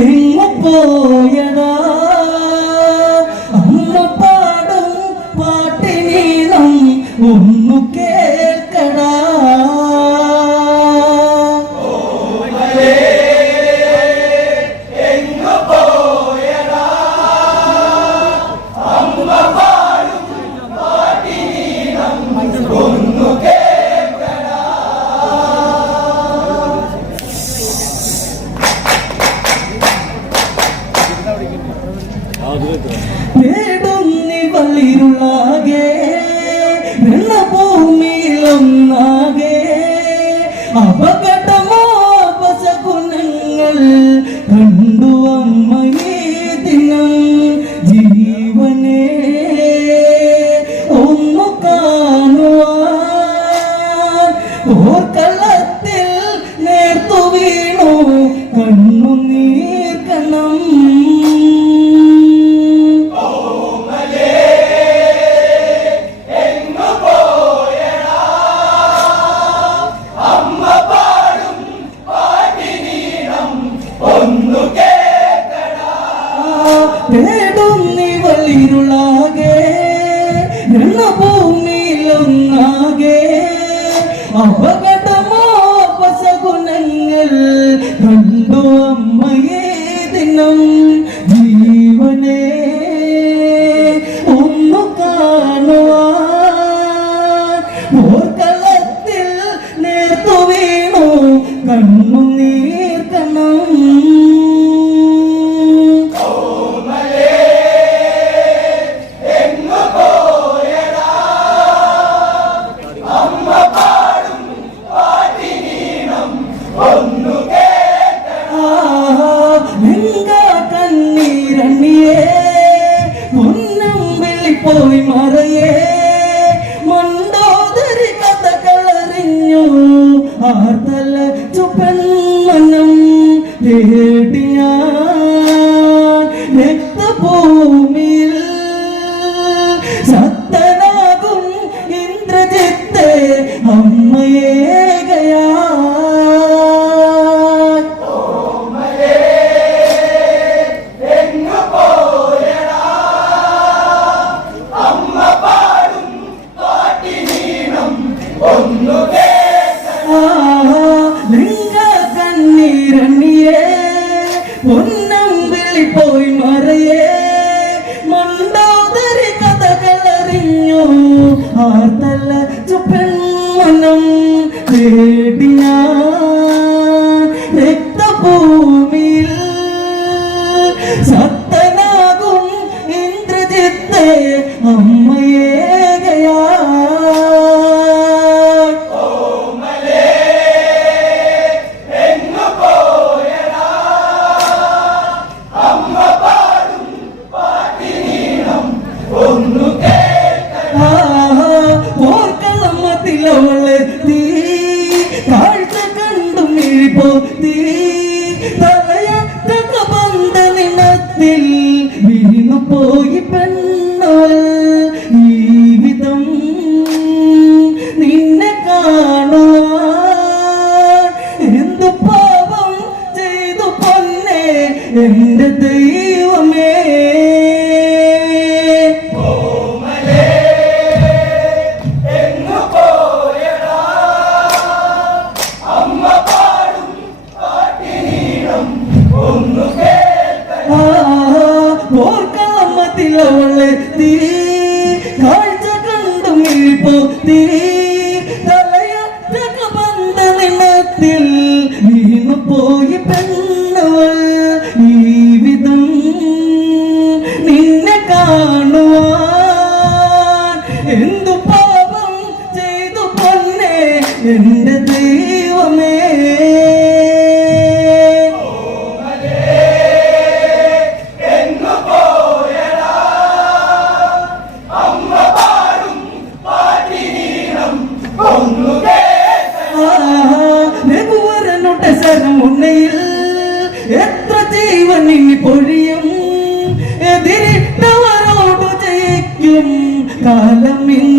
എങ്ങു പോയടാ അമ്മ പാടും പാട്ടിനീളം ഒന്നു വള്ളിരുളാകെ വെള്ളഭൂമിയിലൊന്നാകെ. അപകടമോ പശകുനങ്ങൾ കണ്ടു അമ്മയെ ദിനം ജീവനെ. ഒന്നു കാണുവാൻ ഓർക്കള്ളത്തിൽ നേർത്തു വീണു കണ്ണു നീർക്കണം ഭൂമിയിലൊന്നാകെ അപകടമോ പശകുനങ്ങൾ കണ്ടു അമ്മയെ ദിനം ജീവനെ ഒന്നു കാണുവാൻ. ഓർക്കളത്തിൽ നേർത്തു വീണു കണ്ണു നീർക്കണം ആർത്തല ചുപ്പന്മനം പൊന്നമ്പിളി പോയി മറയേ. മണ്ടോദരി കഥകളറിഞ്ഞു ആർത്തല്ല ചുപ്പന്മനം തേടിയ രക്തഭൂമിയിൽ സത്തനാകും ഇന്ദ്രജിത്തെ അമ്മയേ. തലയറ്റക ബന്ധനിമത്തിൽ വീണു പോയി പെണ്ണവൾ ബന്ധനിമത്തിൽ വീണു പോയി പെണ്ണവൾ ജീവിതം നിന്നെ കാണുവാൻ എന്തു പാപം ചെയ്തു പൊന്നെ എന്റെ ദൈവമേ. ഉന്നയിൽ എത്ര ജീവൻ ഇനി പൊഴിയും? എതിരിട്ടവരോട് ജയിക്കും കാലം ഇന്ന്.